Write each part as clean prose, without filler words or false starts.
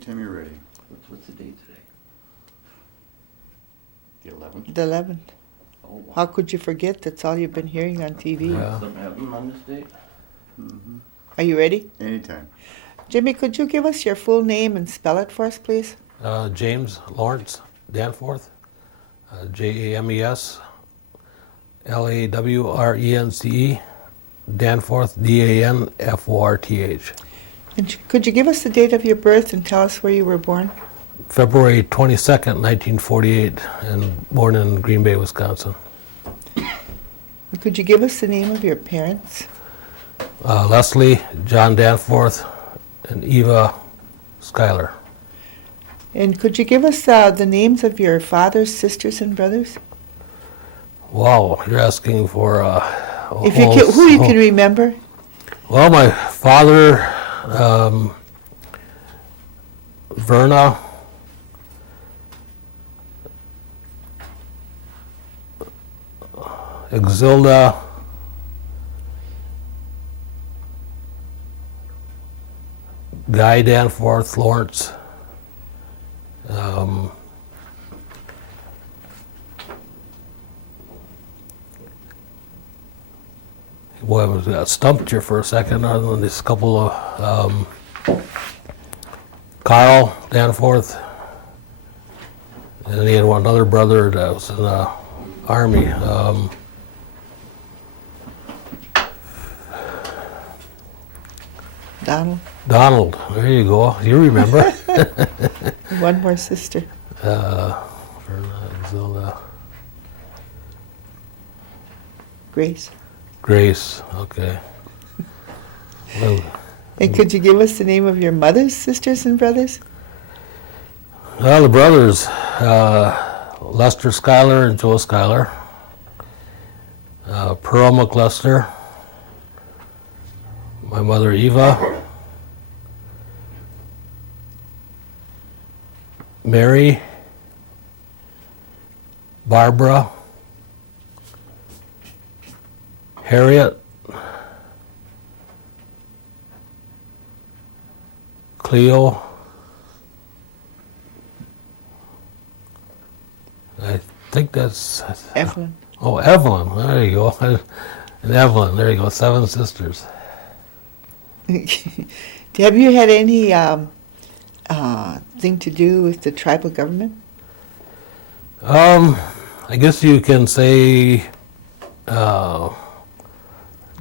Anytime you're ready. What's the date today? The 11th? The 11th. Oh, wow. How could you forget? That's all you've been hearing on TV. Yeah. Something happened on this date? Mm-hmm. Are you ready? Anytime. Jimmy, could you give us your full name and spell it for us, please? James Lawrence Danforth, James Lawrence, Danforth, Danforth. And could you give us the date of your birth and tell us where you were born? February 22nd, 1948, and born in Green Bay, Wisconsin. And could you give us the name of your parents? Leslie, John Danforth, and Eva Schuyler. And could you give us the names of your father's sisters and brothers? Wow, you're asking for If you can, who you can remember? Well, my father, Verna, Exilda, Guy Danforth, Lawrence, boy, I was stumped here for a second on this couple of Carl Danforth, and then he had one other brother that was in the Army. Donald, there you go. You remember. One more sister. Zilda. Grace. Okay. Well, And could you give us the name of your mother's sisters and brothers? the brothers, Lester Schuyler and Joe Schuyler, Pearl McLester, my mother Eva, Mary, Barbara, Harriet, Cleo, I think that's Evelyn. Oh, Evelyn, there you go. And Evelyn, there you go, 7 sisters. Have you had any thing to do with the tribal government? I guess you can say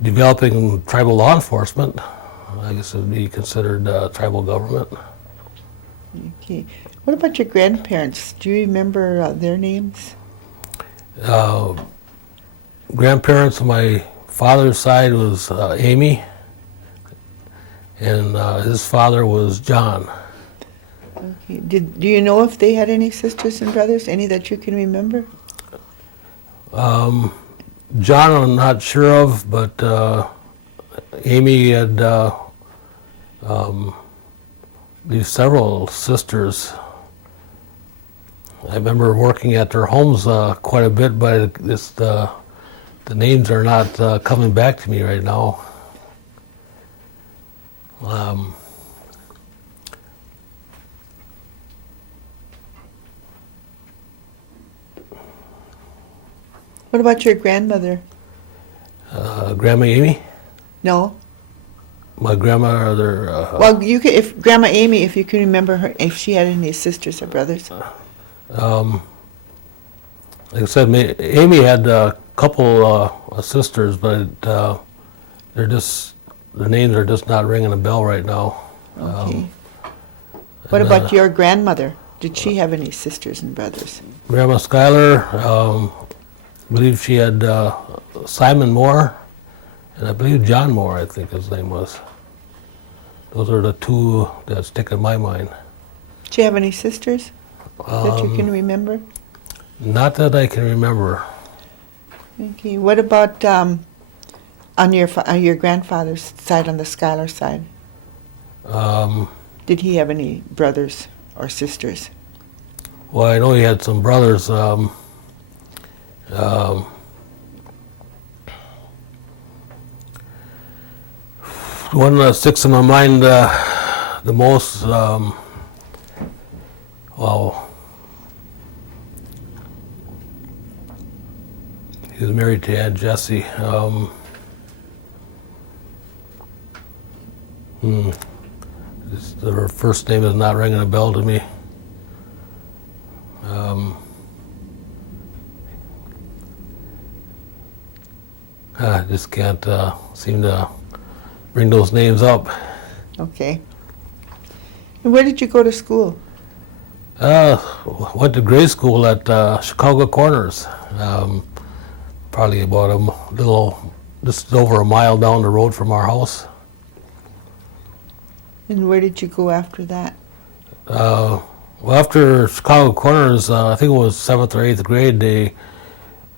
developing tribal law enforcement. I guess it would be considered tribal government. Okay. What about your grandparents? Do you remember their names? Grandparents on my father's side was Amy, and his father was John. Okay. Do you know if they had any sisters and brothers? Any that you can remember? John I'm not sure of, but Amy had these several sisters. I remember working at their homes quite a bit, but the names are not coming back to me right now. What about your grandmother? Grandma Amy, No. my grandmother. Well, you can, if Grandma Amy, if you can remember her, if she had any sisters or brothers. Like I said, Amy had a couple of sisters, but they're just the names are just not ringing a bell right now. Okay. What about your grandmother? Did she have any sisters and brothers? Grandma Schuyler, I believe she had Simon Moore, and I believe John Moore, I think his name was. Those are the two that stick in my mind. Did she have any sisters that you can remember? Not that I can remember. Okay. What about on your grandfather's side, on the Schuyler side? Did he have any brothers or sisters? Well, I know he had some brothers. One that sticks in my mind the most Well, he was married to Aunt Jessie. Her first name is not ringing a bell to me. I just can't seem to bring those names up. Okay. And where did you go to school? Went to grade school at Chicago Corners. Probably about just over a mile down the road from our house. And where did you go after that? Well, after Chicago Corners, I think it was 7th or 8th grade,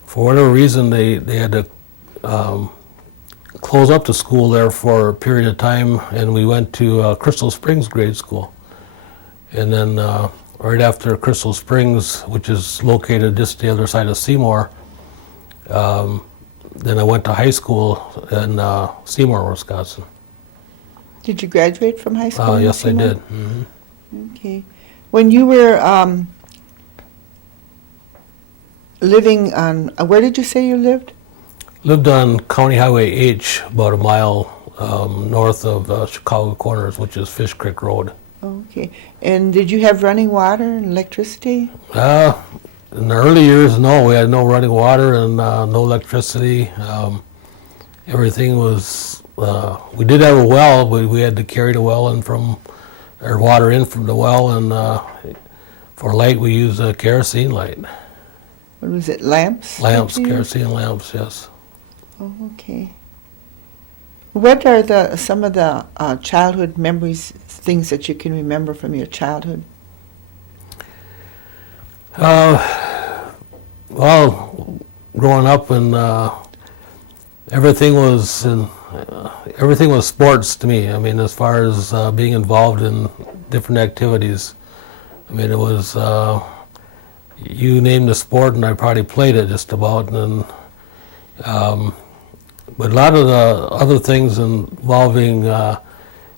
for whatever reason, they had to close up the school there for a period of time, and we went to Crystal Springs grade school. And then right after Crystal Springs, which is located just the other side of Seymour, then I went to high school in Seymour, Wisconsin. Did you graduate from high school? in Yes, I Seymour? did. Mm-hmm. Okay. When you were living on, where did you say you lived? Lived on County Highway H, about a mile north of Chicago Corners, which is Fish Creek Road. Okay. And did you have running water and electricity? In the early years, no, we had no running water and no electricity. Everything was, we did have a well, but we had to carry the well in or water in from the well, and for light we used a kerosene light. What was it, lamps? Lamps, did you use? kerosene lamps, yes. Oh, okay. What are some of the childhood memories, things that you can remember from your childhood? Well, growing up and everything was sports to me. I mean, as far as being involved in different activities. I mean, it was you name the sport, and I probably played it just about. And but a lot of the other things involving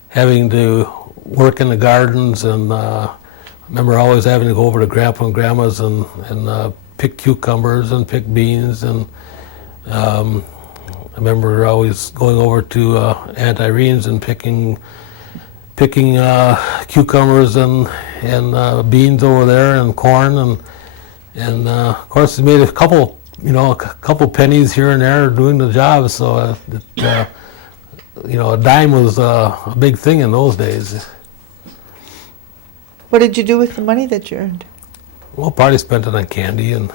having to work in the gardens, and I remember always having to go over to Grandpa and Grandma's and pick cucumbers and pick beans, and I remember always going over to Aunt Irene's and picking cucumbers and beans over there, and corn, and of course we made a couple pennies here and there doing the job. So a dime was a big thing in those days. What did you do with the money that you earned? Well, probably spent it on candy, and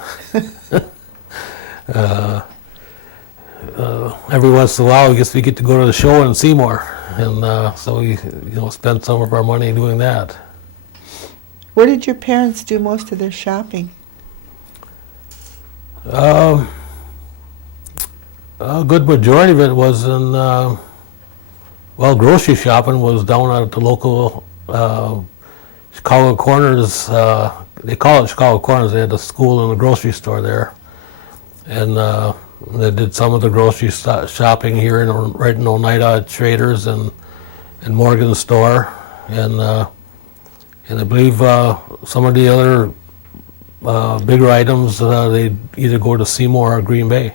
every once in a while, I guess we get to go to the show in Seymour, and so we spent some of our money doing that. Where did your parents do most of their shopping? A good majority of it was in, grocery shopping was down at the local Chicago Corners. They call it Chicago Corners. They had a school and a grocery store there, and they did some of the grocery shopping here right in Oneida at Schrader's and Morgan's store, and I believe some of the other bigger items they either go to Seymour or Green Bay.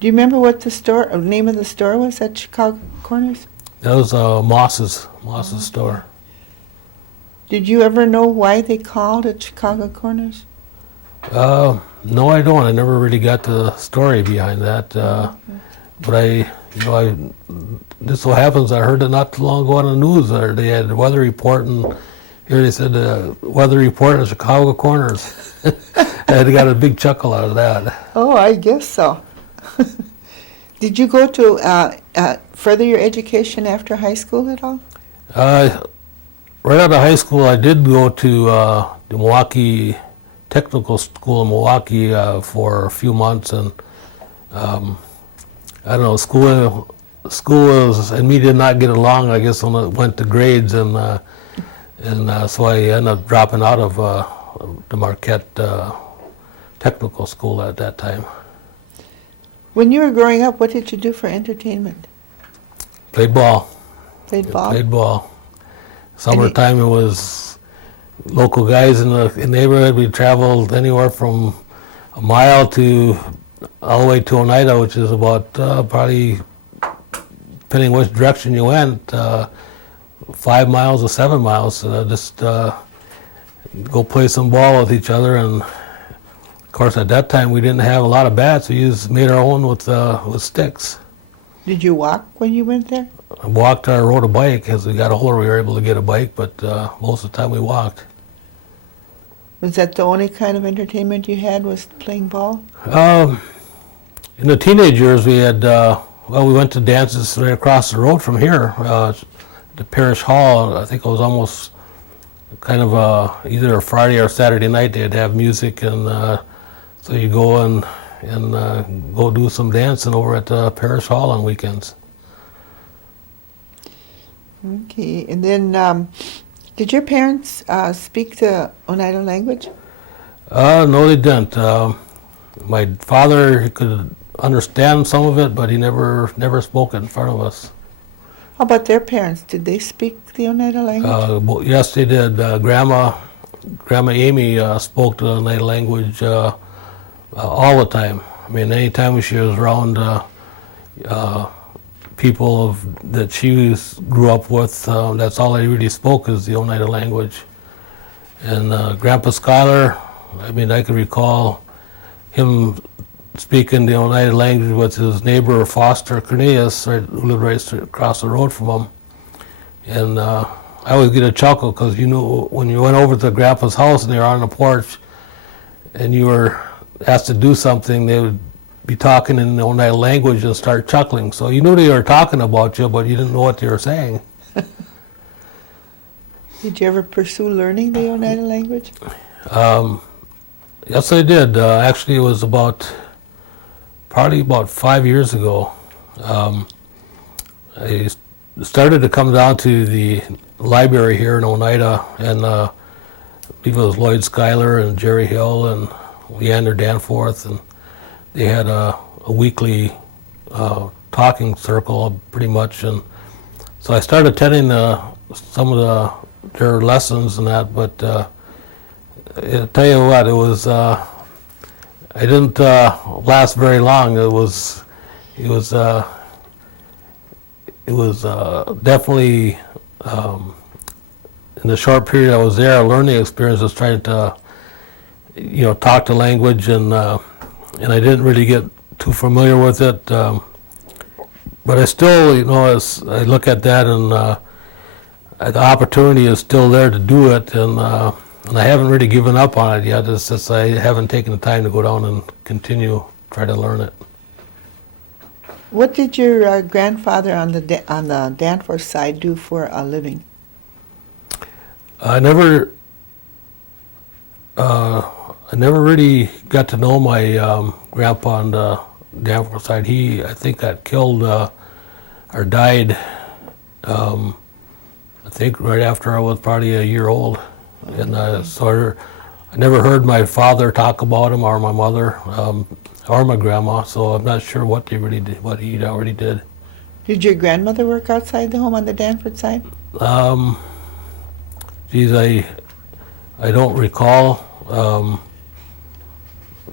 Do you remember what the name of the store was at Chicago Corners? That was Moss's store. Did you ever know why they called it Chicago Corners? No, I don't. I never really got the story behind that. But this so happens I heard it not too long ago on the news. They had a weather report, and here they said weather report at Chicago Corners. I got a big chuckle out of that. Oh, I guess so. Did you go to further your education after high school at all? Right out of high school, I did go to the Milwaukee Technical School in Milwaukee for a few months, and I don't know, school and me did not get along, I guess, when it went to grades, and so I ended up dropping out of the Marquette Technical School at that time. When you were growing up, what did you do for entertainment? Played ball. Played ball? Played ball. Summertime, it was local guys in the neighborhood. We traveled anywhere from a mile to all the way to Oneida, which is about probably, depending which direction you went, 5 miles or 7 miles. Just go play some ball with each other. And of course, at that time, we didn't have a lot of bats. We made our own with sticks. Did you walk when you went there? I walked or rode a bike. As we got older, we were able to get a bike, but most of the time we walked. Was that the only kind of entertainment you had, was playing ball? In the teenage years, we had, we went to dances right across the road from here, the parish hall. I think it was almost kind of either a Friday or Saturday night. They'd have music, and so you go and go do some dancing over at the parish hall on weekends. Okay, and then did your parents speak the Oneida language? No, they didn't. My father, he could understand some of it, but he never spoke it in front of us. How about their parents? Did they speak the Oneida language? Yes, they did. Grandma Amy spoke the Oneida language all the time. I mean, anytime she was around people that she grew up with, that's all they really spoke is the Oneida language. And Grandpa Schuyler, I mean, I can recall him speaking the Oneida language with his neighbor Foster Cornelius, who lived right across the road from him. And I always get a chuckle because you knew when you went over to Grandpa's house and they were on the porch and you were asked to do something, they would be talking in the Oneida language and start chuckling. So you knew they were talking about you, but you didn't know what they were saying. Did you ever pursue learning the Oneida language? Yes, I did. Actually, it was probably about 5 years ago. I started to come down to the library here in Oneida, and I believe it was Lloyd Schuyler and Jerry Hill and Leander Danforth, and they had a weekly talking circle pretty much, and so I started attending some of their lessons and that, but I'll tell you what, it was I didn't last very long. It was definitely in the short period I was there, a learning experience was trying to talk the language, and I didn't really get too familiar with it, but I still, as I look at that, and the opportunity is still there to do it, and I haven't really given up on it yet. It's just I haven't taken the time to go down and continue try to learn it. What did your grandfather on the Danforth side do for a living? I never really got to know my grandpa on the Danforth side. He, I think, got killed or died, I think, right after I was probably a year old. And so I never heard my father talk about him, or my mother, or my grandma, so I'm not sure what they really did, what he already did. Did your grandmother work outside the home on the Danforth side? Geez, I don't recall.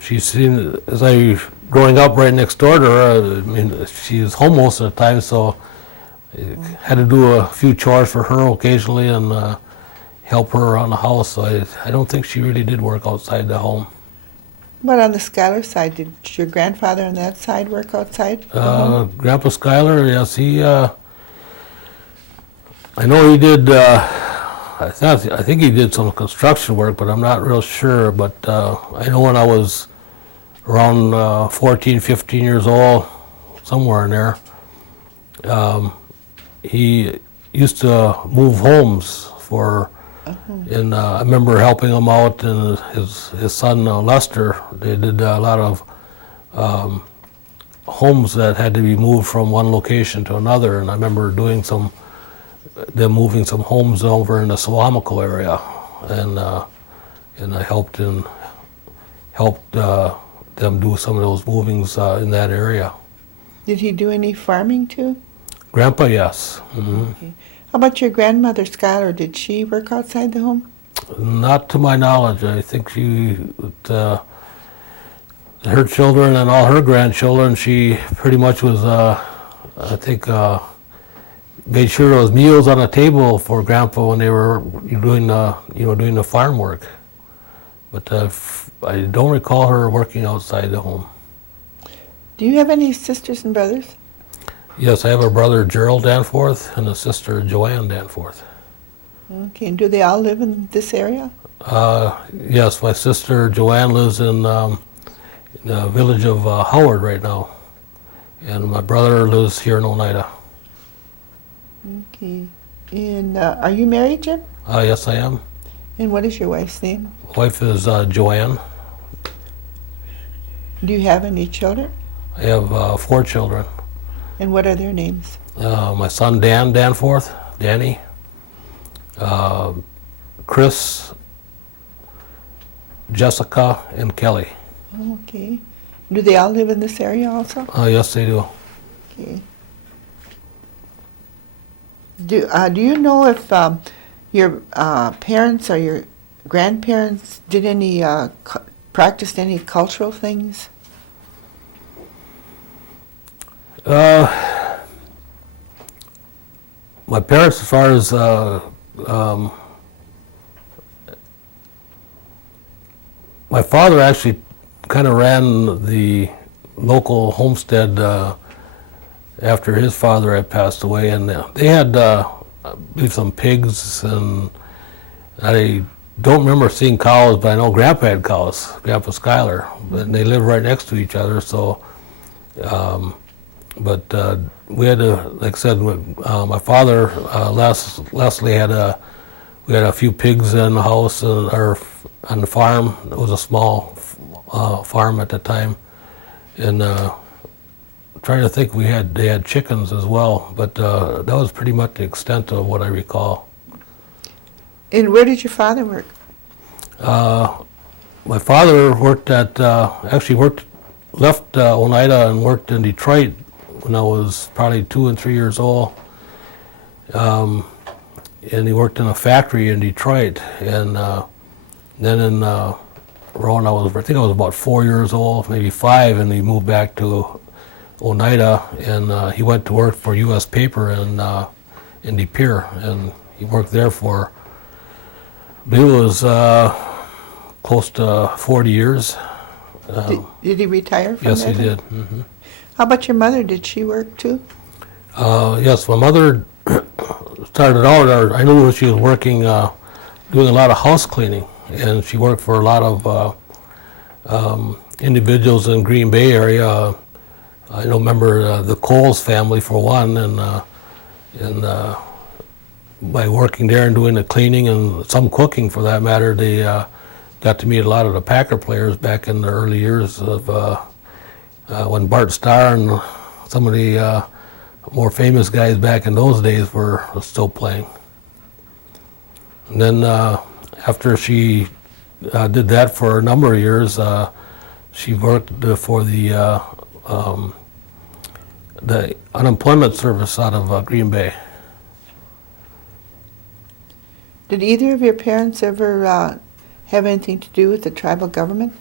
She seemed, as I growing up right next door to her, I mean, she was home most of the time, so I had to do a few chores for her occasionally and help her around the house. So I don't think she really did work outside the home. But on the Schuyler side, did your grandfather on that side work outside the home? Grandpa Schuyler, yes, he. I know he did. I think he did some construction work, but I'm not real sure. But I know when I was around 14, 15 years old, somewhere in there, he used to move homes for. And I remember helping him out, and his son Lester. They did a lot of homes that had to be moved from one location to another, and I remember doing them moving some homes over in the Suamico area, and I helped them do some of those movings in that area. Did he do any farming too? Grandpa, yes. Mm-hmm. Okay. How about your grandmother, Schuyler? Did she work outside the home? Not to my knowledge. I think her children and all her grandchildren, she pretty much was, I think, made sure there was meals on the table for Grandpa when they were doing the farm work. But I don't recall her working outside the home. Do you have any sisters and brothers? Yes, I have a brother, Gerald Danforth, and a sister, Joanne Danforth. Okay, and do they all live in this area? Yes, my sister, Joanne, lives in the village of Howard right now. And my brother lives here in Oneida. Okay. And are you married, Jim? Yes, I am. And what is your wife's name? Wife is Joanne. Do you have any children? I have 4 children. And what are their names? My son, Dan Danforth, Danny. Chris, Jessica, and Kelly. Okay. Do they all live in this area also? Yes, they do. Okay. Do you know if your parents or your grandparents did any practiced any cultural things? My parents, as far as my father actually kind of ran the local homestead after his father had passed away, and they had I believe some pigs, and I don't remember seeing cows, but I know Grandpa had cows, Grandpa Schuyler, and they lived right next to each other. So, but we had to, like I said, my father, Leslie we had a few pigs in the house or on the farm. It was a small farm at the time, and trying to think, they had chickens as well, but that was pretty much the extent of what I recall. And where did your father work? My father worked left Oneida and worked in Detroit when I was probably 2 and 3 years old. And he worked in a factory in Detroit. And then in around I think I was about 4 years old, maybe 5, and he moved back to Oneida, and he went to work for U.S. Paper in De Pere, and he worked there for, I believe it was close to 40 years. Did he retire from Yes, there? he did. Mm-hmm. How about your mother? Did she work too? Yes, my mother started out, I knew she was working, doing a lot of house cleaning, and she worked for a lot of individuals in Green Bay area. I remember the Coles family for one, and by working there and doing the cleaning and some cooking for that matter, they got to meet a lot of the Packer players back in the early years of when Bart Starr and some of the more famous guys back in those days were still playing. And then after she did that for a number of years, she worked for the unemployment service out of Green Bay. Did either of your parents ever have anything to do with the tribal government?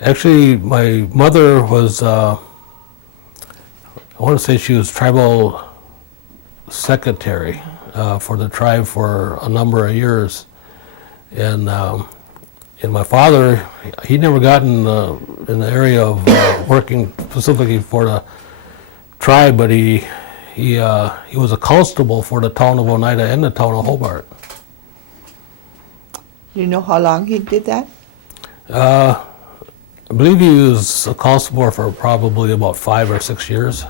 Actually, my mother was, I want to say she was tribal secretary for the tribe for a number of years. And my father, he never got in the area of working specifically for the tribe, but he was a constable for the town of Oneida and the town of Hobart. Do you know how long he did that? I believe he was a constable for probably about 5 or 6 years.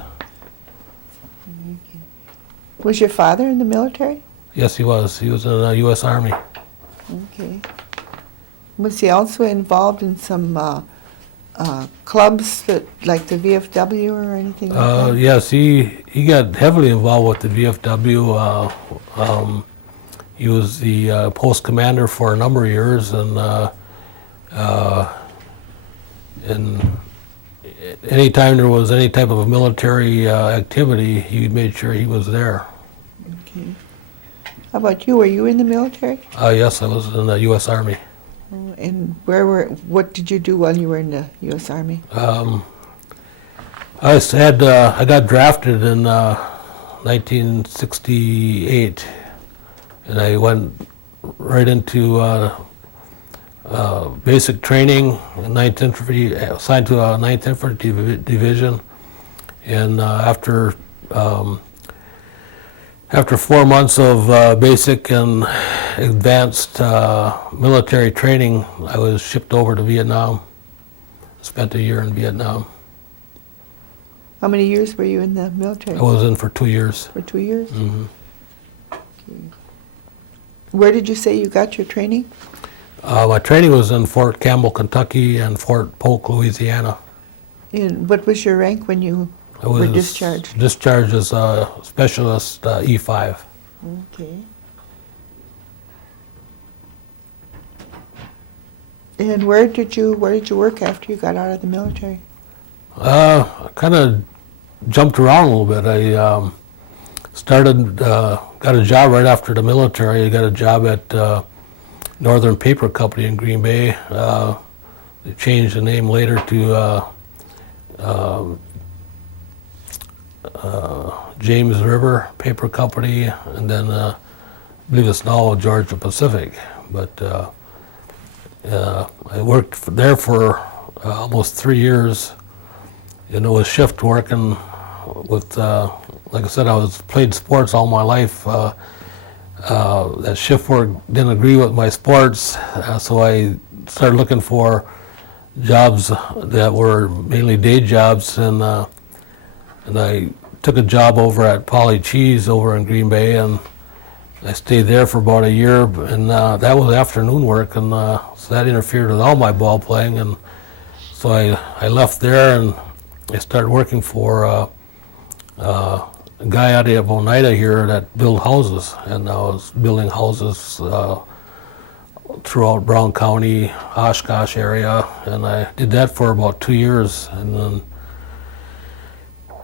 Was your father in the military? Yes, he was. He was in the U.S. Army. Okay. Was he also involved in some clubs like the VFW or anything like that? Yes, he got heavily involved with the VFW. He was the post commander for a number of years, and anytime there was any type of a military activity, he made sure he was there. Okay. How about you? Were you in the military? Yes, I was in the U.S. Army. And what did you do while you were in the U.S. Army? I got drafted in 1968, and I went right into basic training, 9th Infantry, assigned to a 9th Infantry Division, and after 4 months of basic and advanced military training, I was shipped over to Vietnam. Spent a year in Vietnam. How many years were you in the military? I was in for 2 years. For 2 years? Mm-hmm. Okay. Where did you say you got your training? My training was in Fort Campbell, Kentucky, and Fort Polk, Louisiana. And what was your rank when you I were was discharged? discharged as a specialist E5. Okay. And where did you work after you got out of the military? I kind of jumped around a little bit. I got a job right after the military. I got a job at Northern Paper Company in Green Bay. They changed the name later to James River Paper Company, and then I believe it's now Georgia Pacific. But I worked there for almost 3 years. You know, with shift work and with, like I said, played sports all my life. That shift work didn't agree with my sports, so I started looking for jobs that were mainly day jobs, and I took a job over at Polly Cheese over in Green Bay, and I stayed there for about a year, and that was afternoon work, and so that interfered with all my ball playing, and so I left there and I started working for a guy out of Oneida here that built houses, and I was building houses throughout Brown County, Oshkosh area, and I did that for about 2 years, and then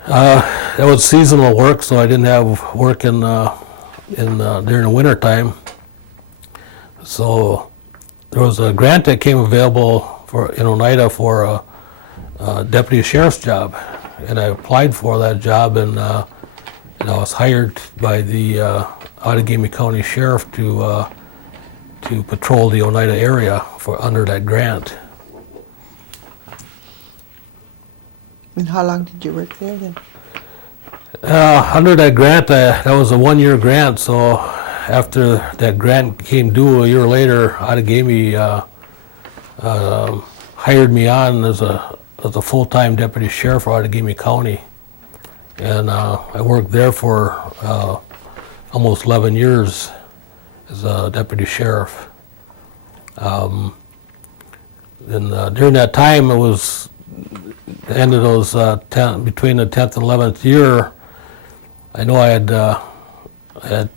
that was seasonal work, so I didn't have work during the winter time. So there was a grant that came available in Oneida for a deputy sheriff's job, and I applied for that job, and I was hired by the Outagamie County Sheriff to patrol the Oneida area under that grant. And how long did you work there then? Under that grant, that was a 1-year grant, so after that grant came due a year later, Outagamie hired me on as a full-time deputy sheriff for Outagamie County, and I worked there for almost 11 years as a deputy sheriff. And during that time, it was the end of those between the 10th and 11th year. I know I had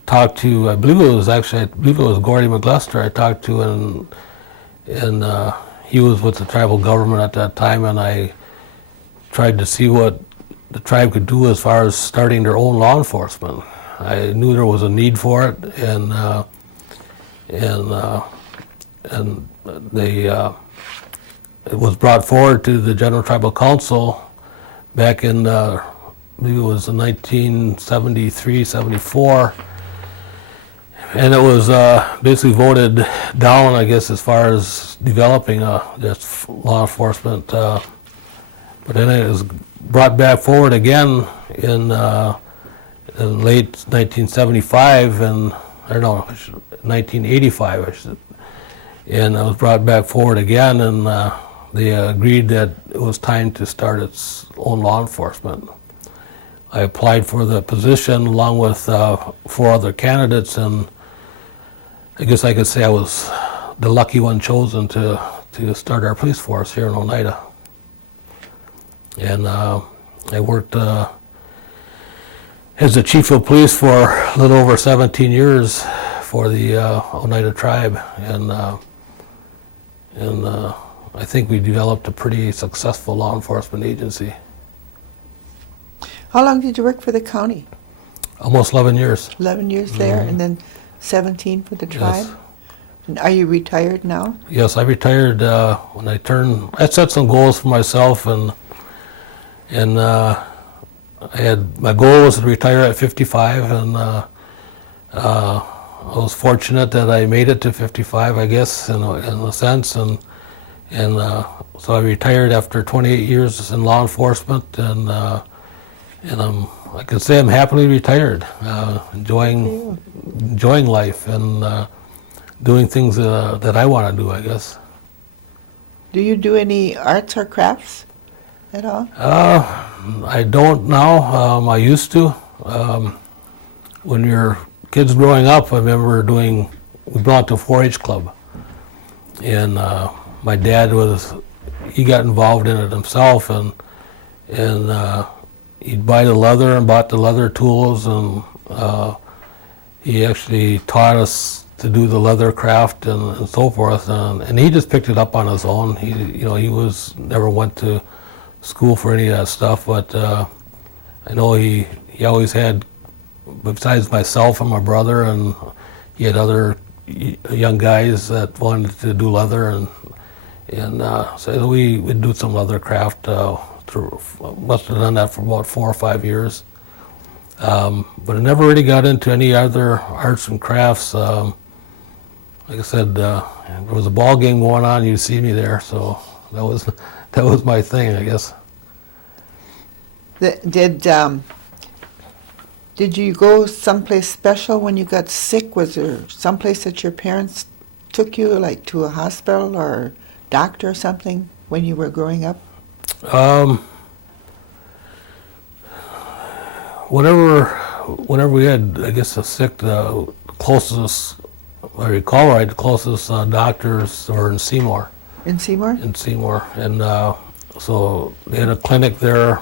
talked to, I believe it was Gordy McGlester I talked to, and he was with the tribal government at that time, and I tried to see what the tribe could do as far as starting their own law enforcement. I knew there was a need for it, and it was brought forward to the General Tribal Council back in, I believe it was in 1973, 74. And it was basically voted down, I guess, as far as developing just law enforcement. But then it was brought back forward again in late 1975, and I don't know, 1985, I should. And it was brought back forward again, and they agreed that it was time to start its own law enforcement. I applied for the position along with 4 other candidates, and I guess I could say I was the lucky one chosen to start our police force here in Oneida. And I worked as the chief of police for a little over 17 years for the Oneida tribe, and I think we developed a pretty successful law enforcement agency. How long did you work for the county? Almost 11 years. 11 years there, and then 17 for the Yes. tribe? And are you retired now? Yes, I retired when I set some goals for myself, and my goal was to retire at 55, and I was fortunate that I made it to 55, I guess, in a sense, and so I retired after 28 years in law enforcement, and I can say I'm happily retired, enjoying life and doing things that I want to do, I guess. Do you do any arts or crafts at all? I don't now. I used to. When you're kids growing up, I remember we belonged to a 4-H club. And my dad he got involved in it himself, and he'd buy the leather and bought the leather tools, and he actually taught us to do the leather craft and so forth, and he just picked it up on his own. He never went to school for any of that stuff, but I know he always had, besides myself and my brother, and he had other young guys that wanted to do leather, and so we would do some leather craft. Must have done that for about 4 or 5 years, but I never really got into any other arts and crafts. Like I said, there was a ball game going on. You see me there, so that was my thing, I guess. Did you go someplace special when you got sick? Was there someplace that your parents took you, like to a hospital or doctor or something, when you were growing up? Whenever we had, I guess, a sick, the closest, if I recall right, the closest doctors were in Seymour. In Seymour? In Seymour, and so they had a clinic there.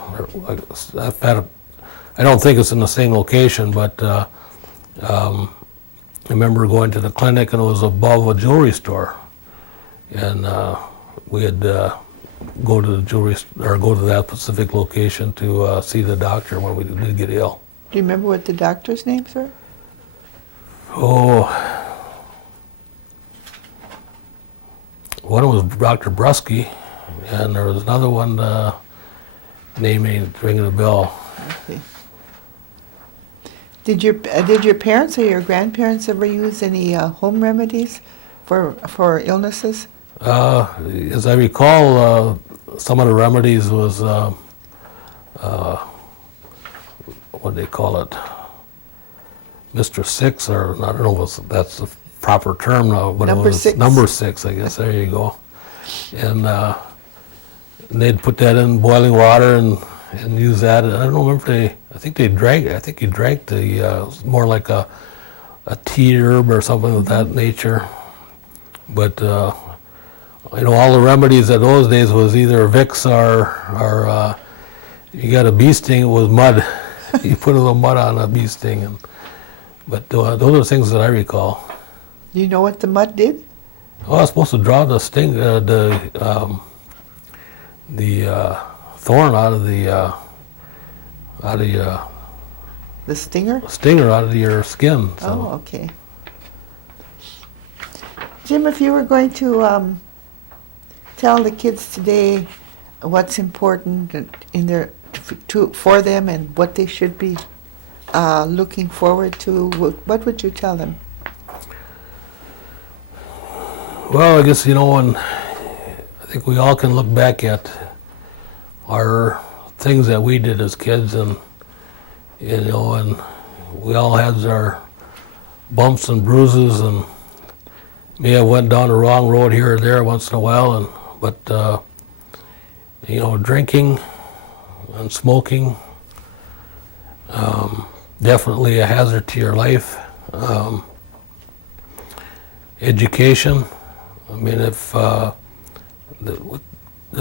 I don't think it's in the same location, but I remember going to the clinic, and it was above a jewelry store, and we had go to the jewelry or go to that specific location to see the doctor when we did get ill. Do you remember what the doctor's names were? Oh, one was Dr. Brusky, and there was another one, name ain't ringing a bell. Okay. Did your parents or your grandparents ever use any home remedies for illnesses? As I recall, some of the remedies was, what do they call it? Mr. Six, or I don't know if that's the proper term now, but Number it was six. number 6, I guess. There you go. And they'd put that in boiling water and use that. I don't remember I think he drank the more like a tea herb or something of that nature. But all the remedies at those days was either Vicks or you got a bee sting, it was mud. You put a little mud on a bee sting, but those are the things that I recall. Do you know what the mud did? Oh, I was supposed to draw the sting, the thorn out of The stinger? stinger out of your skin. So. Oh, okay. Jim, if you were going to tell the kids today what's important for them and what they should be looking forward to, what would you tell them? Well, I guess, when I think we all can look back at our things that we did as kids, and and we all had our bumps and bruises, and may have went down the wrong road here or there once in a while, but drinking and smoking, definitely a hazard to your life. Education, I mean, if the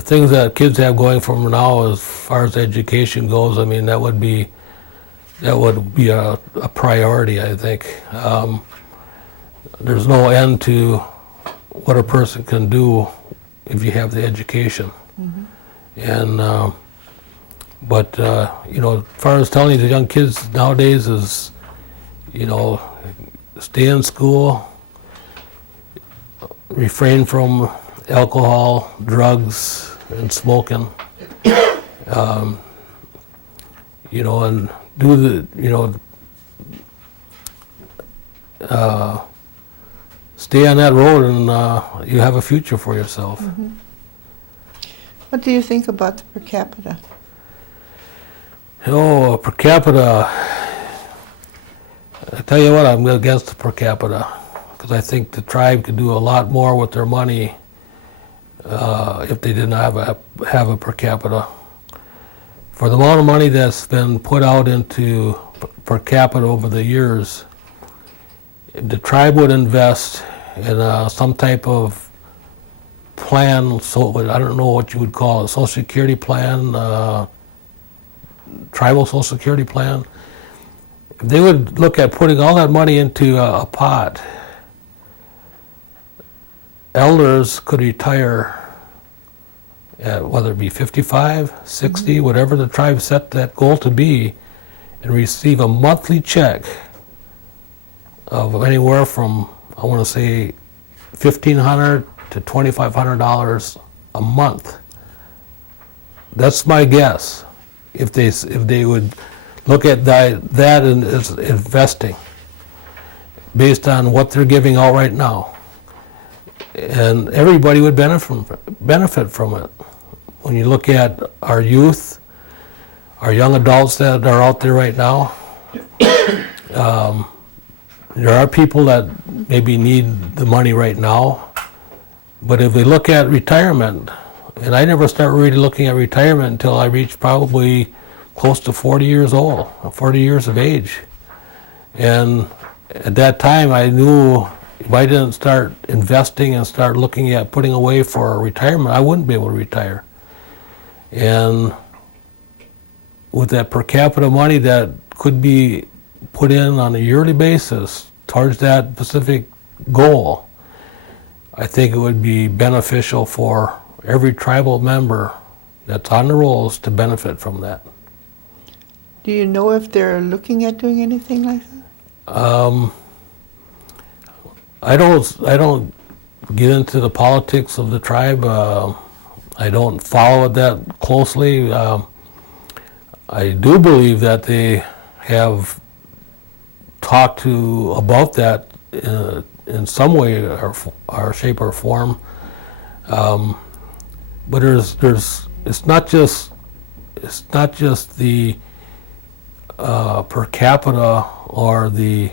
things that kids have going for them now as far as education goes, I mean, that would be a priority, I think. There's no end to what a person can do if you have the education. Mm-hmm. And but as far as telling the young kids nowadays is, stay in school, refrain from alcohol, drugs, and smoking. And do stay on that road, and you have a future for yourself. Mm-hmm. What do you think about the per capita? Oh, per capita. I tell you what, I'm against the per capita because I think the tribe could do a lot more with their money if they didn't have a per capita. For the amount of money that's been put out into per capita over the years, if the tribe would invest in some type of plan, so I don't know what you would call it, Social Security plan, tribal Social Security plan. If they would look at putting all that money into a pot, elders could retire at whether it be 55, 60, whatever the tribe set that goal to be, and receive a monthly check of anywhere from, I want to say, $1,500 to $2,500 a month. That's my guess. If they would look at that as investing based on what they're giving out right now, and everybody would benefit from it. When you look at our youth, our young adults that are out there right now, there are people that maybe need the money right now, but if we look at retirement, and I never started really looking at retirement until I reached probably close to 40 years old, 40 years of age. And at that time I knew if I didn't start investing and start looking at putting away for retirement, I wouldn't be able to retire. And with that per capita money that could be put in on a yearly basis towards that specific goal, I think it would be beneficial for every tribal member that's on the rolls to benefit from that. Do you know if they're looking at doing anything like that? I don't get into the politics of the tribe. I don't follow it that closely. I do believe that they have talked to about that in some way or shape or form. But it's not just the per capita or the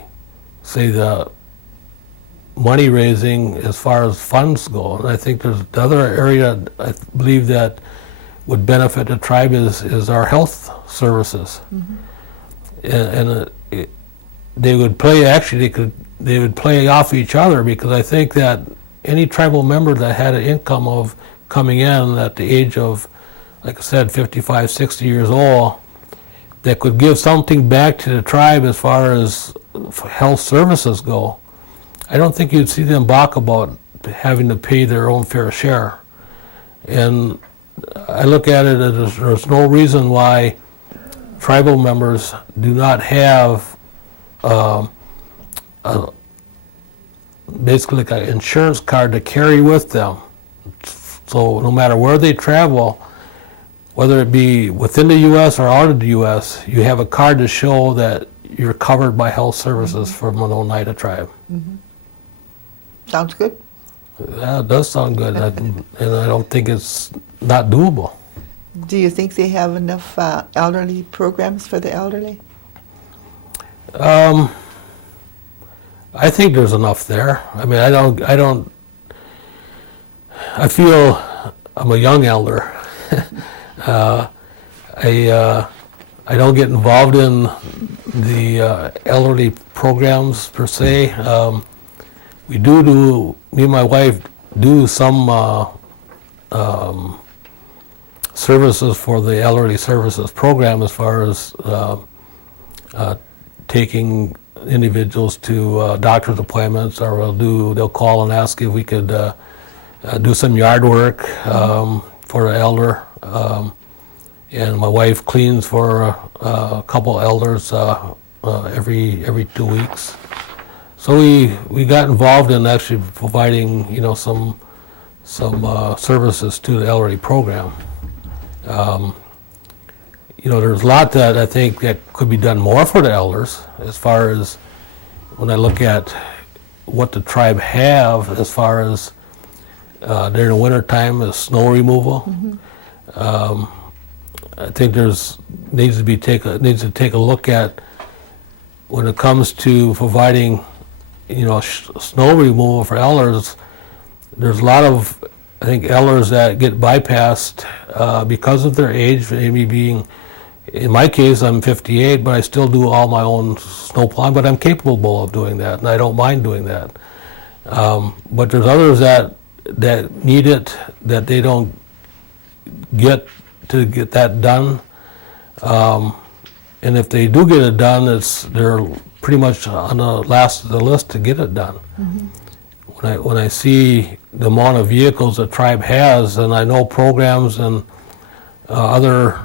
money raising as far as funds go. And I think there's the other area I believe that would benefit the tribe is our health services. And they would play off each other, because I think that any tribal member that had an income of coming in at the age of, like I said, 55, 60 years old, that could give something back to the tribe as far as health services go, I don't think you'd see them balk about having to pay their own fair share. And I look at it as there's no reason why tribal members do not have basically like an insurance card to carry with them. So no matter where they travel, whether it be within the U.S. or out of the U.S., you have a card to show that you're covered by health services from an Oneida tribe. Sounds good. Yeah, it does sound good, and I don't think it's not doable. Do you think they have enough elderly programs for the elderly? I think there's enough there. I mean, I feel I'm a young elder. I don't get involved in the elderly programs per se. Me and my wife do some services for the elderly services program, as far as taking individuals to doctor's appointments, or they'll call and ask if we could do some yard work for an elder. And my wife cleans for a couple elders every 2 weeks. So we got involved in actually providing, some services to the elderly program. There's a lot that I think that could be done more for the elders, as far as when I look at what the tribe have as far as during the wintertime is snow removal. I think needs to take a look at when it comes to providing, snow removal for elders. There's a lot of, I think, elders that get bypassed because of their age, maybe being, in my case, I'm 58, but I still do all my own snow plowing, but I'm capable of doing that, and I don't mind doing that. But there's others that need it, that they don't get to get that done. And if they do get it done, they're pretty much on the last of the list to get it done. When I see the amount of vehicles the tribe has, and I know programs and other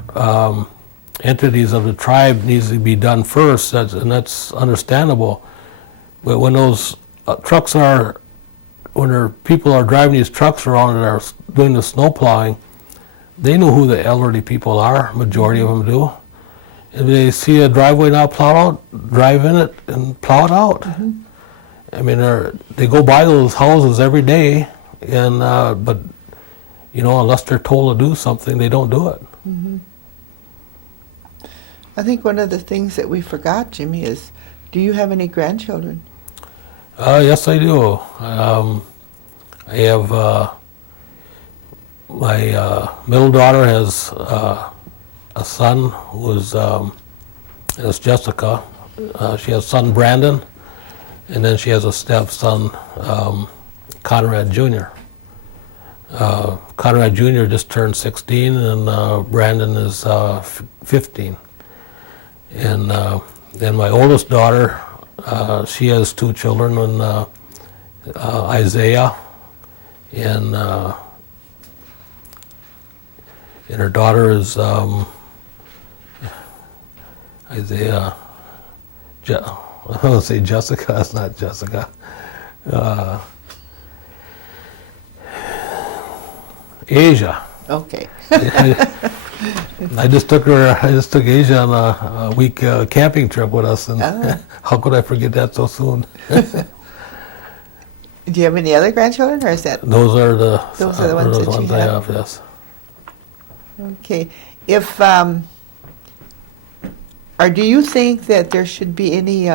entities of the tribe needs to be done first, and that's understandable. But when those people are driving these trucks around and are doing the snow plowing, they know who the elderly people are, majority of them do. If they see a driveway not plowed out, drive in it and plow it out. I mean, they go by those houses every day, and but unless they're told to do something, they don't do it. I think one of the things that we forgot, Jimmy, is, do you have any grandchildren? Yes, I do. I have my middle daughter has a son who is Jessica. She has a son, Brandon, and then she has a stepson, Conrad Jr. Conrad Jr. just turned 16, and Brandon is 15. And then my oldest daughter, she has two children, and Isaiah, and her daughter is Isaiah. I want to say Jessica. It's not Jessica. Asia. Okay. I just took Asia on a week camping trip with us, and how could I forget that so soon? Do you have any other grandchildren, or is that? Those are the ones that you I have? have. Yes. Okay. If or do you think that there should be any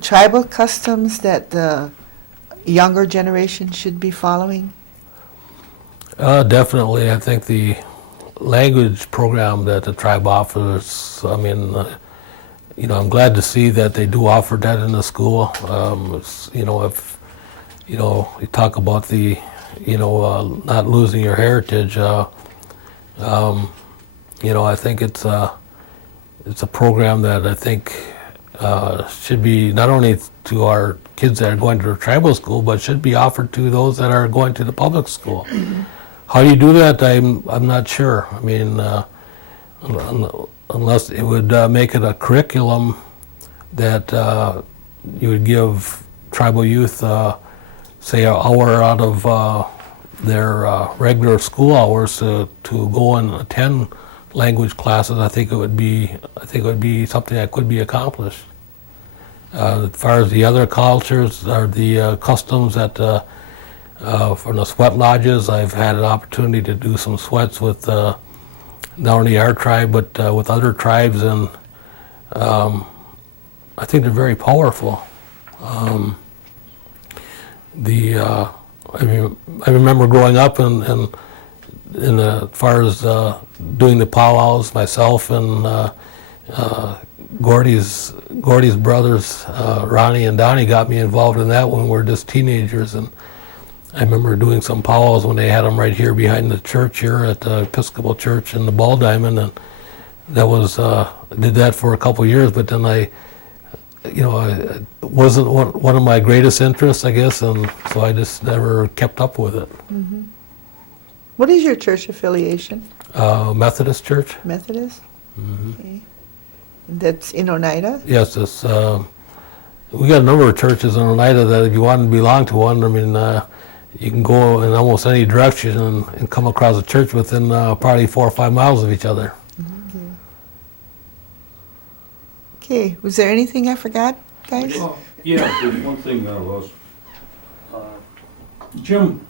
tribal customs that the younger generation should be following? Definitely. I think the language program that the tribe offers, I mean, I'm glad to see that they do offer that in the school. If you talk about the, not losing your heritage, I think it's a program that I think should be not only to our kids that are going to the tribal school, but should be offered to those that are going to the public school. How do you do that? I'm not sure. I mean, unless it would make it a curriculum that you would give tribal youth, say, an hour out of their regular school hours to go and attend language classes. I think it would be something that could be accomplished. As far as the other cultures or the customs that from the sweat lodges, I've had an opportunity to do some sweats with not only our tribe but with other tribes, and I think they're very powerful. I remember growing up and as far as doing the powwows, myself and Gordy's brothers, Ronnie and Donnie, got me involved in that when we were just teenagers. And I remember doing some powwows when they had them right here behind the church here at the Episcopal Church in the Ball Diamond, and that was I did that for a couple of years. But then it wasn't one of my greatest interests, I guess, and so I just never kept up with it. Mm-hmm. What is your church affiliation? Methodist Church. Methodist? Mm-hmm. Okay. That's in Oneida? Yes, it's we got a number of churches in Oneida that if you want to belong to one, I mean, you can go in almost any direction and come across a church within probably 4 or 5 miles of each other. Okay, was there anything I forgot, guys? Well, yeah, there's one thing that was, Jim,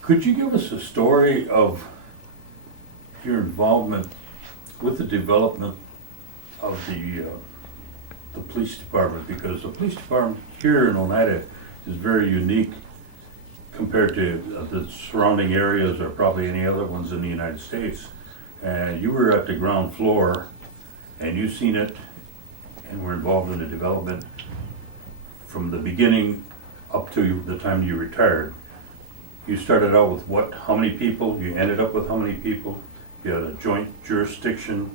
could you give us a story of your involvement with the development of the police department? Because the police department here in Oneida is very unique compared to the surrounding areas or probably any other ones in the United States. And you were at the ground floor and you've seen it and were involved in the development from the beginning up to the time you retired. You started out with what, how many people? You ended up with how many people? You had a joint jurisdiction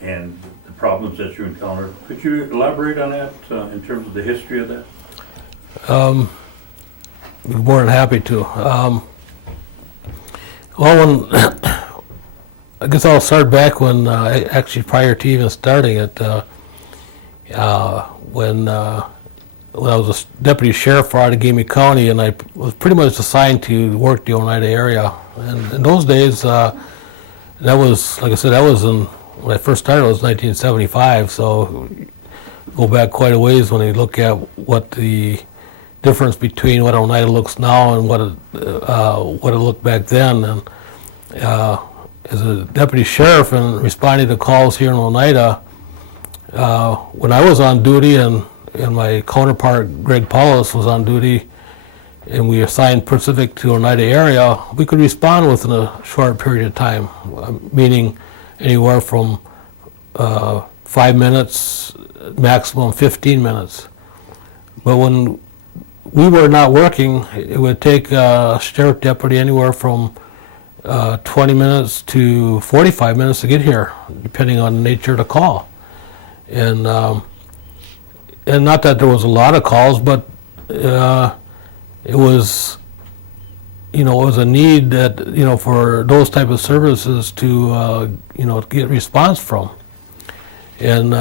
and the problems that you encountered. Could you elaborate on that in terms of the history of that? More than happy to. Well, when I guess I'll start back when, actually prior to even starting it, when I was a deputy sheriff for Outagamie County, and I was pretty much assigned to work the Oneida area. And in those days, that was, like I said, that was when I first started, it was 1975, so go back quite a ways when you look at what the difference between what Oneida looks now and what it looked back then. And as a deputy sheriff and responding to calls here in Oneida, when I was on duty and my counterpart Greg Paulus was on duty and we assigned Pacific to Oneida area, we could respond within a short period of time, meaning anywhere from 5 minutes, maximum 15 minutes. But when we were not working, it would take a sheriff deputy anywhere from 20 minutes to 45 minutes to get here, depending on the nature of the call. And not that there was a lot of calls, but it was, it was a need that, for those type of services to, get response from. And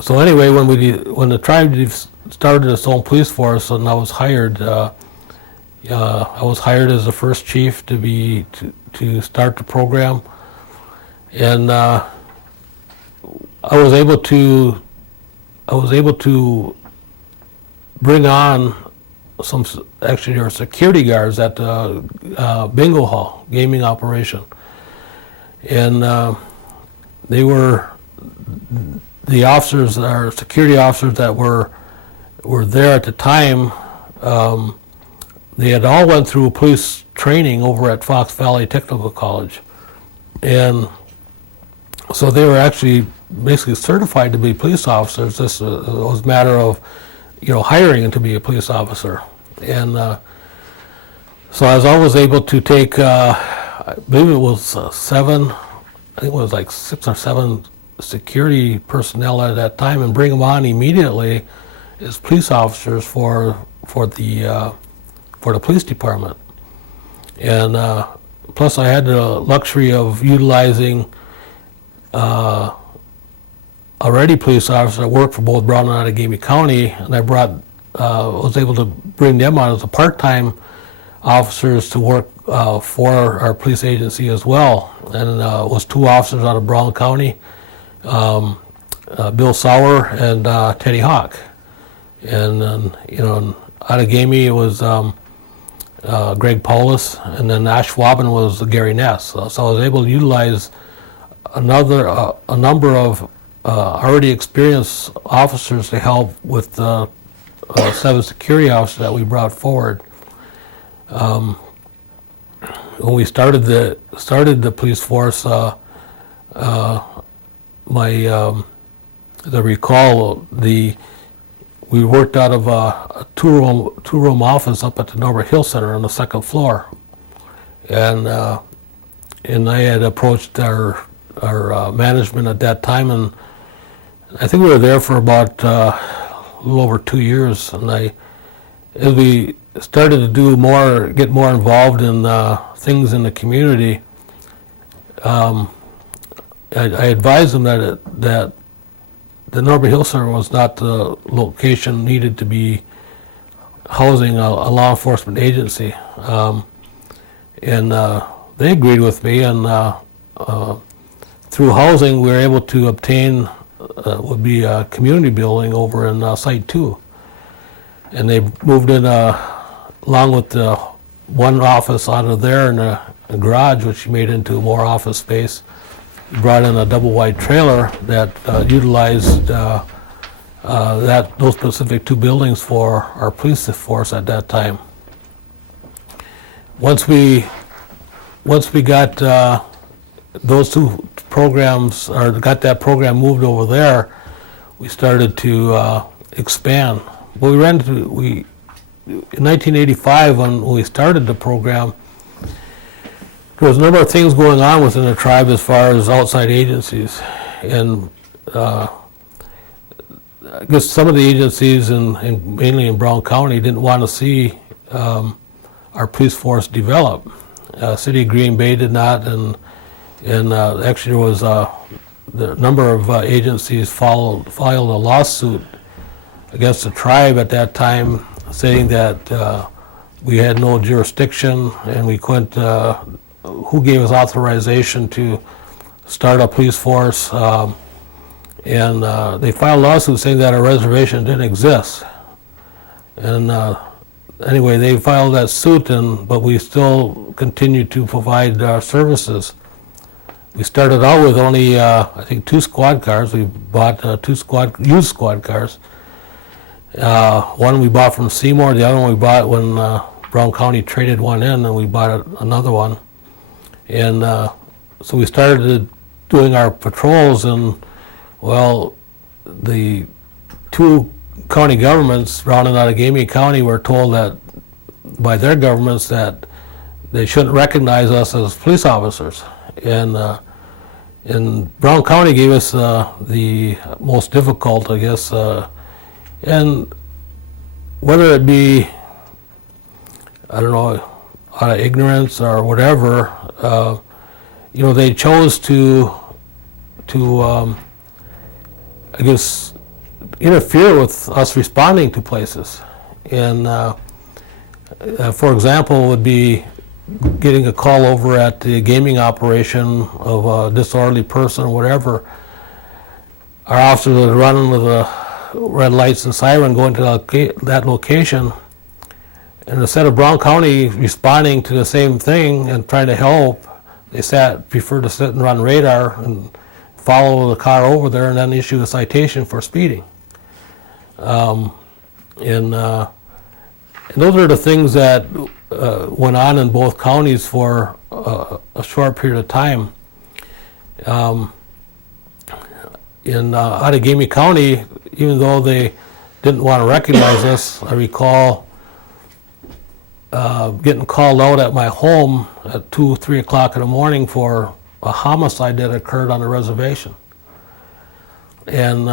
so anyway, when the tribe started its own police force, and I was hired as the first chief to start the program, and I was able to bring on actually there were security guards at the bingo hall gaming operation, and they were the officers, our security officers that were there at the time. They had all went through police training over at Fox Valley Technical College, and so they were actually basically certified to be police officers. This was a matter of, hiring to be a police officer. And so I was always able to take, I believe it was like 6 or 7 security personnel at that time, and bring them on immediately as police officers for the police department. And plus I had the luxury of utilizing already police officers that worked for both Brown and Outagamie County, and I was able to bring them on as a part-time officers to work for our police agency as well. And it was 2 officers out of Brown County, Bill Sauer and Teddy Hawk. And then, in Outagamie it was Greg Paulus, and then Ashwaubenon was Gary Ness. So I was able to utilize a number of already experienced officers to help with the 7 security officers that we brought forward. When we started the police force, we worked out of a two-room office up at the Norbert Hill Center on the 2nd floor, and I had approached our management at that time, and I think we were there for about a little over 2 years. And as we started to get more involved in things in the community, I advised them that the Norbert Hill Center was not the location needed to be housing a law enforcement agency. And they agreed with me, and through housing we were able to obtain would be a community building over in Site 2. And they moved in along with the one office out of there and a garage, which made into more office space. We brought in a double-wide trailer that utilized those specific two buildings for our police force at that time. Once we got those two programs, or got that program moved over there, we started to expand. Well, in 1985, when we started the program, there was a number of things going on within the tribe as far as outside agencies, and I guess some of the agencies, mainly in Brown County, didn't want to see our police force develop. City of Green Bay did not, and actually there was the number of agencies filed a lawsuit against the tribe at that time, saying that we had no jurisdiction and we couldn't. Who gave us authorization to start a police force? And they filed a lawsuit saying that our reservation didn't exist. And anyway, they filed that suit, but we still continued to provide services. We started out with only, I think, 2 squad cars. We bought 2 used squad cars. One we bought from Seymour, the other one we bought when Brown County traded one in, and we bought another one. And so we started doing our patrols, and well, the 2 county governments, Brown and Outagamie County, were told that by their governments that they shouldn't recognize us as police officers. And Brown County gave us the most difficult, I guess, and whether it be, I don't know, out of ignorance or whatever, they chose to I guess, interfere with us responding to places. And for example, would be getting a call over at the gaming operation of a disorderly person or whatever. Our officers would run with the red lights and siren going to that location. And instead of Brown County responding to the same thing and trying to help, they preferred to sit and run radar and follow the car over there and then issue a citation for speeding. And those are the things that went on in both counties for a short period of time. In Outagamie County, even though they didn't want to recognize us, I recall getting called out at my home at 2, 3 o'clock in the morning for a homicide that occurred on the reservation. And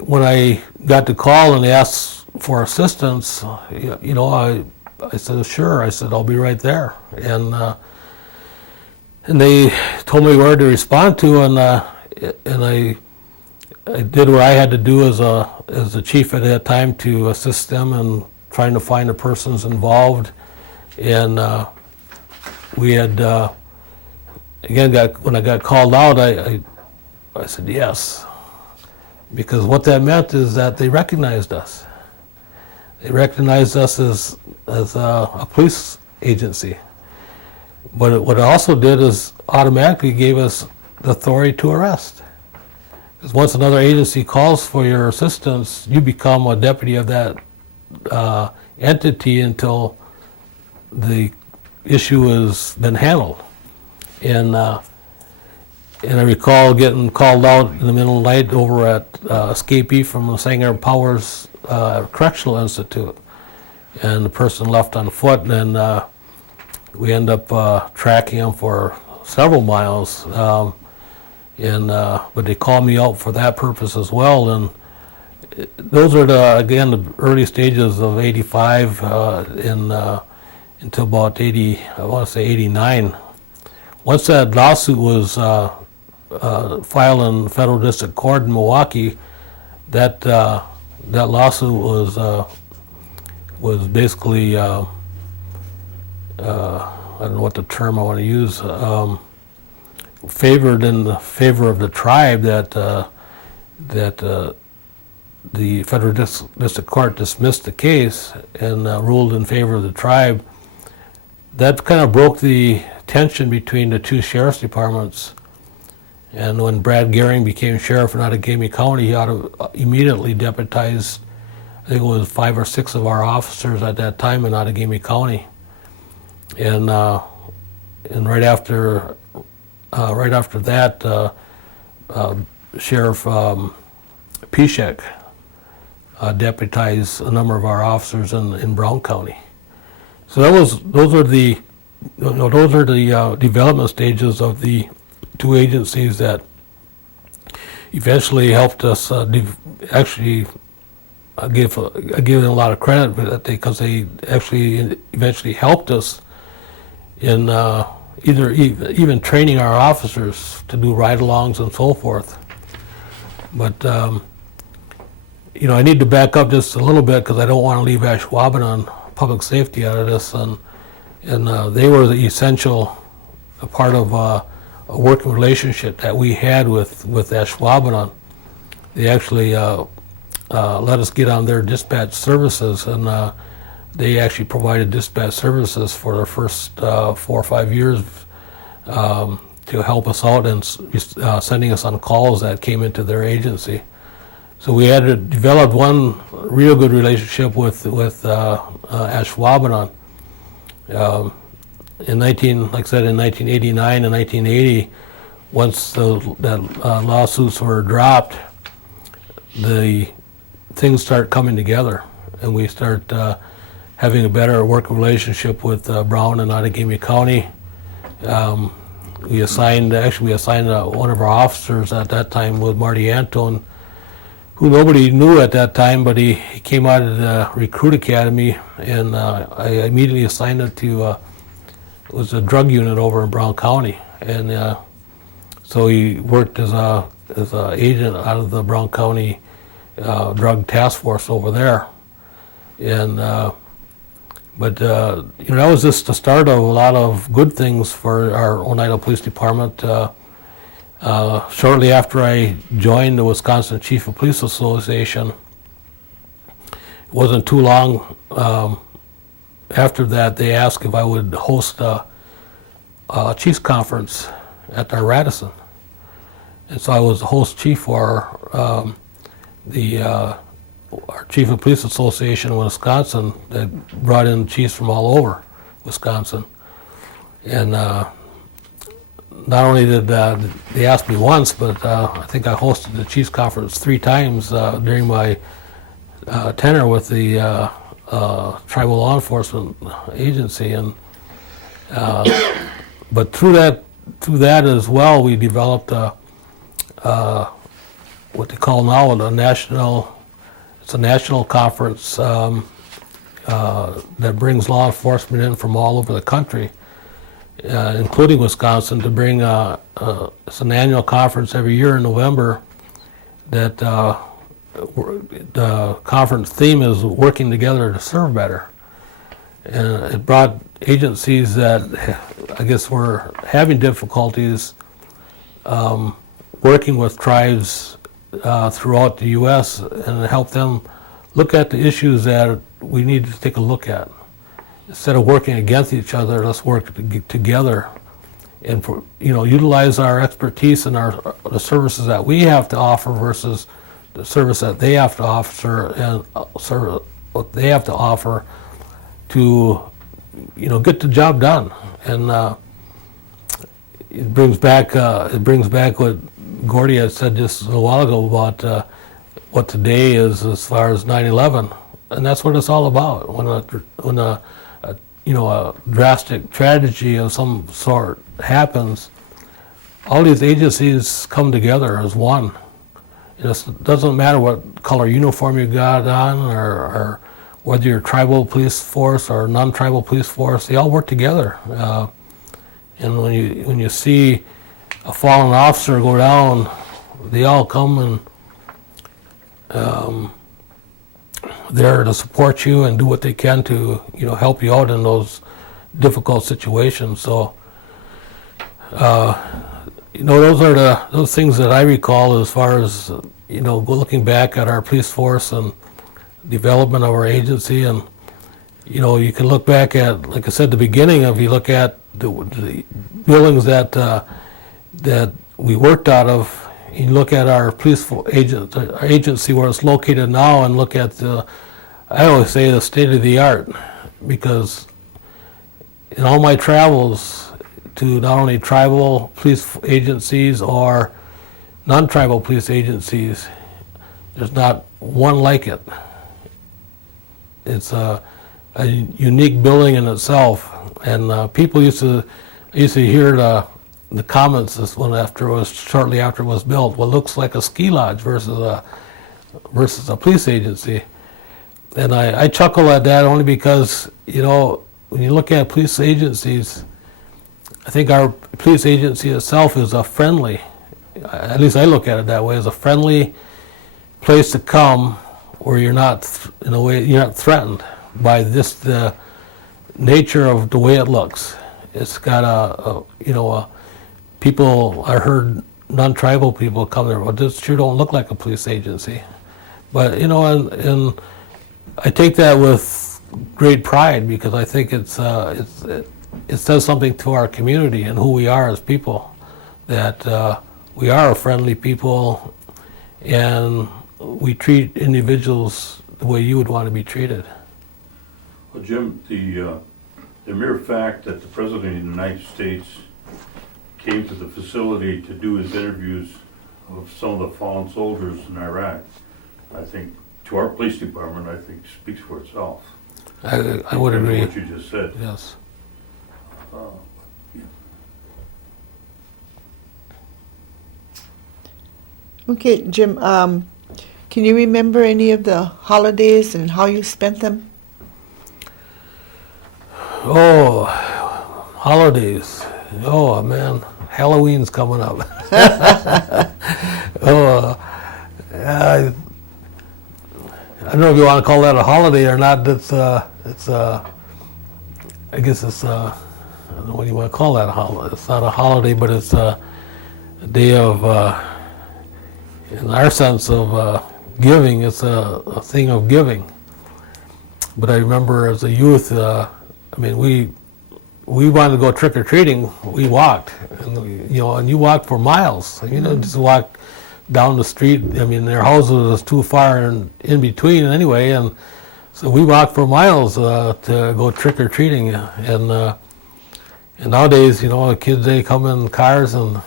when I got the call and they asked for assistance, I said, sure. I said, I'll be right there. And they told me where to respond to, and I did what I had to do as the chief at that time to assist them in trying to find the persons involved. And we had again when I got called out, I said yes, because what that meant is that they recognized us. They recognized us as a police agency. But what it also did is automatically gave us the authority to arrest. Because once another agency calls for your assistance, you become a deputy of that entity until the issue has been handled. And I recall getting called out in the middle of the night over at escapee from the Sanger Powers Correctional Institute. And the person left on foot, and we end up tracking him for several miles. But they called me out for that purpose as well. And those are the early stages of 85 until about 89. Once that lawsuit was file in federal district court in Milwaukee, that lawsuit was basically I don't know what the term I want to use, favored in the favor of the tribe, that the federal district court dismissed the case and ruled in favor of the tribe. That kind of broke the tension between the two sheriff's departments. And when Brad Gehring became sheriff in Outagamie County, he immediately deputized, I think it was 5 or 6 of our officers at that time in Outagamie County. And right after that, Sheriff Pishek deputized a number of our officers in Brown County. So those are the development stages of the two agencies that eventually helped us. Actually, I give them a lot of credit because they actually eventually helped us in even training our officers to do ride-alongs and so forth. But I need to back up just a little bit because I don't want to leave Ashwaubenon public safety out of this, and they were the essential part of a working relationship that we had with Ashwaubenon. They actually let us get on their dispatch services, and they actually provided dispatch services for the first 4 or 5 years to help us out and sending us on calls that came into their agency. So we had developed one real good relationship with Ashwaubenon. In 1989 and 1980, once that lawsuits were dropped, the things start coming together, and we start having a better working relationship with Brown and Outagamie County. We assigned one of our officers at that time with Marty Antone, who nobody knew at that time, but he came out of the recruit academy, and I immediately assigned him to it was a drug unit over in Brown County, and so he worked as a agent out of the Brown County drug task force over there, and but that was just the start of a lot of good things for our Oneida Police Department. Shortly after I joined the Wisconsin Chief of Police Association, it wasn't too long after that they asked if I would host a Chiefs Conference at our Radisson. And so I was the host chief for our Chief of Police Association in Wisconsin that brought in chiefs from all over Wisconsin. And not only did they ask me once, but I think I hosted the Chiefs Conference 3 times during my tenure with the Tribal Law Enforcement Agency. And but through that as well, we developed what they call now a national conference that brings law enforcement in from all over the country, including Wisconsin, to bring it's an annual conference every year in November that the conference theme is working together to serve better. And it brought agencies that I guess were having difficulties working with tribes throughout the U.S. and help them look at the issues that we need to take a look at. Instead of working against each other, let's work together and utilize our expertise and the services that we have to offer versus the service that they have to offer and what they have to offer to get the job done. And it brings back what Gordy had said just a while ago about what today is as far as 9/11, and that's what it's all about. When a drastic tragedy of some sort happens, all these agencies come together as one. It doesn't matter what color uniform you got on, or whether you're tribal police force or non-tribal police force. They all work together. And when you see a fallen officer go down, they all come and there to support you and do what they can to, help you out in those difficult situations. So, those are those things that I recall as far as, looking back at our police force and development of our agency. And, you can look back at, like I said, the beginning of, you look at the buildings that we worked out of. You look at our our agency where it's located now, and look at I always say the state of the art, because in all my travels to not only tribal police agencies or non-tribal police agencies, there's not one like it. It's a unique building in itself, and people used to hear the comments this one shortly after it was built. Well, it looks like a ski lodge versus a police agency, and I chuckle at that only because when you look at police agencies, I think our police agency itself is a friendly. At least I look at it that way, as a friendly place to come where you're not threatened by the nature of the way it looks. It's got people, I heard non-tribal people come there, well, this sure don't look like a police agency. But, and I take that with great pride, because I think it says something to our community and who we are as people, that we are a friendly people and we treat individuals the way you would want to be treated. Well, Jim, the mere fact that the President of the United States came to the facility to do his interviews of some of the fallen soldiers in Iraq, I think, to our police department, I think speaks for itself. I would agree. What you just said. Yes. Yeah. Okay, Jim, can you remember any of the holidays and how you spent them? Oh, holidays. Oh, man. Halloween's coming up. I don't know if you want to call that a holiday or not. I guess it's, I don't know what you want to call that a holiday. It's not a holiday, but it's a day of, in our sense of giving, it's a thing of giving. But I remember as a youth, we wanted to go trick-or-treating. We walked, and you walked for miles. Just walk down the street. Their houses was too far in between anyway, and so we walked for miles to go trick-or-treating. And nowadays, the kids, they come in cars, and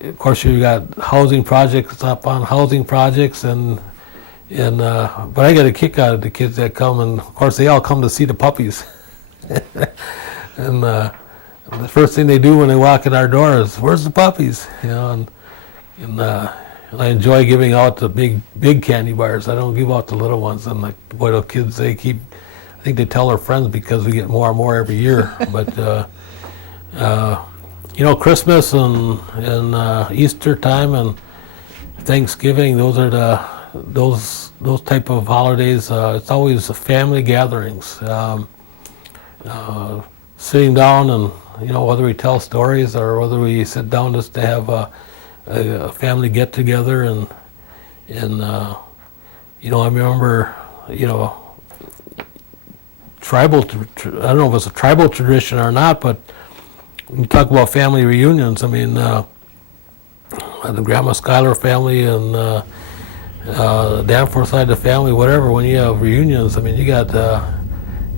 of course you got housing projects upon housing projects, but I get a kick out of the kids that come, and of course they all come to see the puppies. And the first thing they do when they walk in our door is, "Where's the puppies?" And I enjoy giving out the big candy bars. I don't give out the little ones. And boy, the kids, I think they tell their friends because we get more and more every year. But Christmas and Easter time and Thanksgiving, those are those type of holidays. It's always family gatherings. Sitting down and, whether we tell stories or whether we sit down just to have a family get together and I remember, tribal, I don't know if it's a tribal tradition or not, but when you talk about family reunions, the Grandma Schuyler family and the Danforth side of the family, whatever, when you have reunions,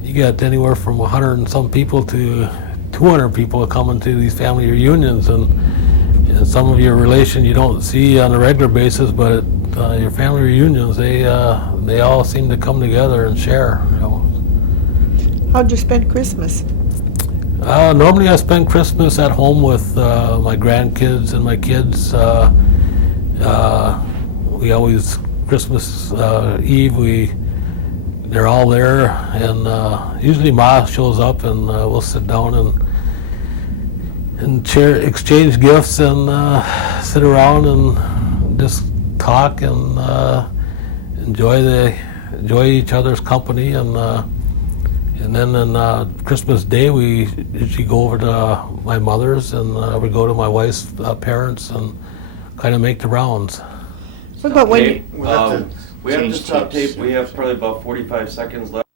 you got anywhere from 100 and some people to 200 people coming to these family reunions, and some of your relation you don't see on a regular basis, but your family reunions, they all seem to come together and share. How'd you spend Christmas? Normally I spend Christmas at home with my grandkids and my kids. We always, Christmas Eve, they're all there, and usually Ma shows up, and we'll sit down and exchange gifts and sit around and just talk and enjoy each other's company and then on Christmas Day we usually go over to my mother's and we go to my wife's parents and kind of make the rounds. What about when Okay, you, we have to change stop tapes. tape. We have probably about 45 seconds left.